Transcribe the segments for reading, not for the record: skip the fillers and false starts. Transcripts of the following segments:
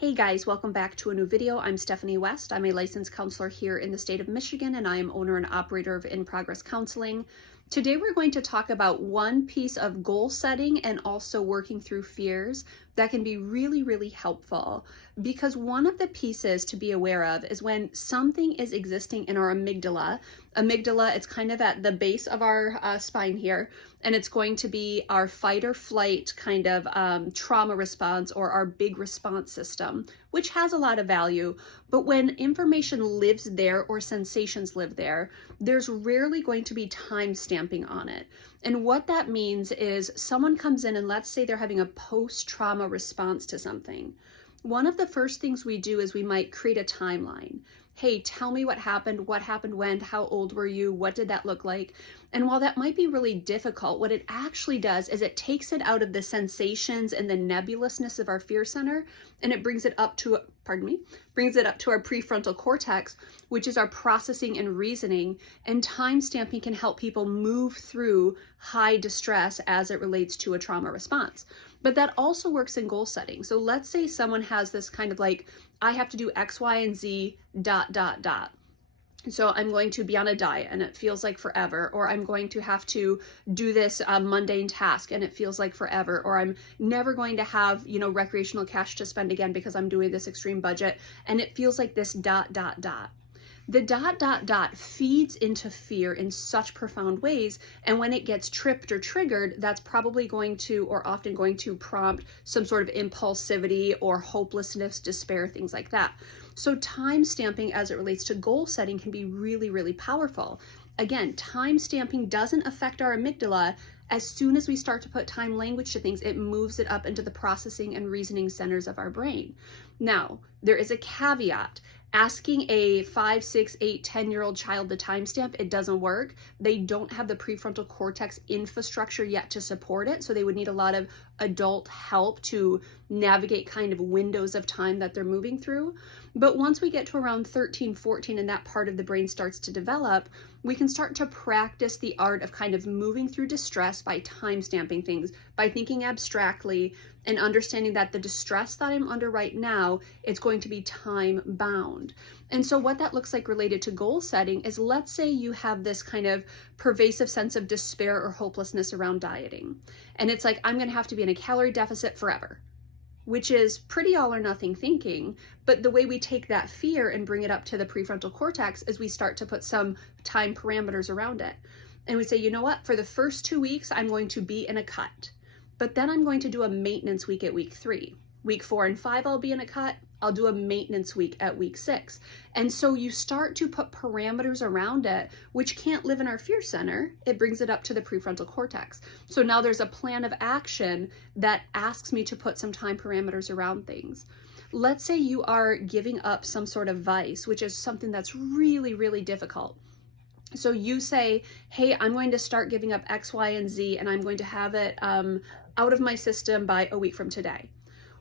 Hey guys, welcome back to a new video. I'm Stephanie West. I'm a licensed counselor here in the state of Michigan, and I am owner and operator of In Progress Counseling. Today we're going to talk about one piece of goal setting and also working through fears that can be really helpful, because one of the pieces to be aware of is when something is existing in our amygdala. It's kind of at the base of our spine here, and it's going to be our fight or flight kind of trauma response, or our big response system, which has a lot of value. But when information lives there or sensations live there, there's rarely going to be time stamping on it. And what that means is someone comes in and let's say they're having a post-trauma response to something. One of the first things we do is we might create a timeline. Hey, tell me what happened when, how old were you, what did that look like? And while that might be really difficult, what it actually does is it takes it out of the sensations and the nebulousness of our fear center, and it brings it up to our prefrontal cortex, which is our processing and reasoning. And time stamping can help people move through high distress as it relates to a trauma response. But that also works in goal setting. So let's say someone has this kind of like, I have to do X, Y, and Z, ... So I'm going to be on a diet and it feels like forever, or I'm going to have to do this mundane task and it feels like forever, or I'm never going to have, recreational cash to spend again because I'm doing this extreme budget and it feels like this ... The ... feeds into fear in such profound ways, and when it gets tripped or triggered, that's probably going to, or often going to, prompt some sort of impulsivity or hopelessness, despair, things like that. So time stamping as it relates to goal setting can be really powerful. Again, time stamping doesn't affect our amygdala. As soon as we start to put time language to things, it moves it up into the processing and reasoning centers of our brain. Now, there is a caveat. Asking a 5, 6, 8, 10-year-old child the timestamp, it doesn't work. They don't have the prefrontal cortex infrastructure yet to support it, so they would need a lot of adult help to navigate kind of windows of time that they're moving through. But once we get to around 13, 14 and that part of the brain starts to develop, we can start to practice the art of kind of moving through distress by time stamping things, by thinking abstractly and understanding that the distress that I'm under right now, it's going to be time bound. And so what that looks like related to goal setting is, let's say you have this kind of pervasive sense of despair or hopelessness around dieting. And it's like, I'm going to have to be in a calorie deficit forever, which is pretty all or nothing thinking. But the way we take that fear and bring it up to the prefrontal cortex is we start to put some time parameters around it. And we say, you know what, for the first 2 weeks, I'm going to be in a cut. But then I'm going to do a maintenance week at week 3. Week 4 and 5, I'll be in a cut. I'll do a maintenance week at week 6. And so you start to put parameters around it, which can't live in our fear center. It brings it up to the prefrontal cortex. So now there's a plan of action that asks me to put some time parameters around things. Let's say you are giving up some sort of vice, which is something that's really difficult. So you say, hey, I'm going to start giving up X, Y, and Z, and I'm going to have it out of my system by a week from today.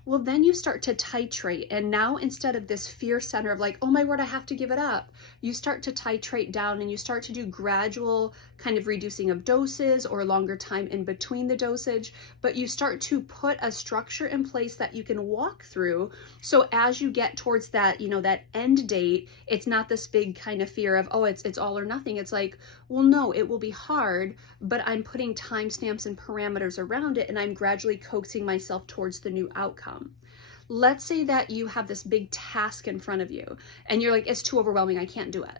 Well, then you start to titrate. And now instead of this fear center of like, oh my word, I have to give it up, you start to titrate down and you start to do gradual kind of reducing of doses or longer time in between the dosage. But you start to put a structure in place that you can walk through. So as you get towards that, that end date, it's not this big kind of fear of, oh, it's all or nothing. It's like, well, no, it will be hard, but I'm putting timestamps and parameters around it, and I'm gradually coaxing myself towards the new outcome. Let's say that you have this big task in front of you and you're like, it's too overwhelming, I can't do it.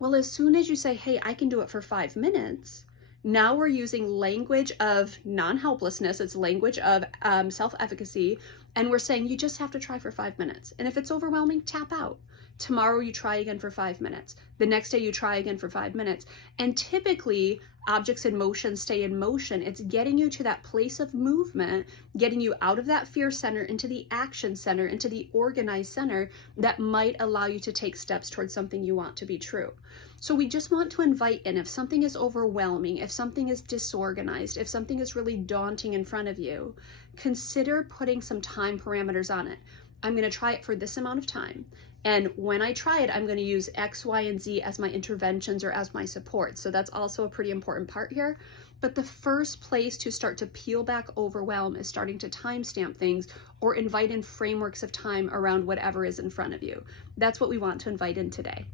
Well, as soon as you say, hey, I can do it for 5 minutes, now we're using language of non-helplessness. It's language of self-efficacy. And we're saying you just have to try for 5 minutes. And if it's overwhelming, tap out. Tomorrow you try again for 5 minutes. The next day you try again for 5 minutes. And typically objects in motion stay in motion. It's getting you to that place of movement, getting you out of that fear center into the action center, into the organized center that might allow you to take steps towards something you want to be true. So we just want to invite in, if something is overwhelming, if something is disorganized, if something is really daunting in front of you, consider putting some time parameters on it. I'm going to try it for this amount of time. And when I try it, I'm going to use X, Y, and Z as my interventions or as my support. So that's also a pretty important part here. But the first place to start to peel back overwhelm is starting to timestamp things or invite in frameworks of time around whatever is in front of you. That's what we want to invite in today.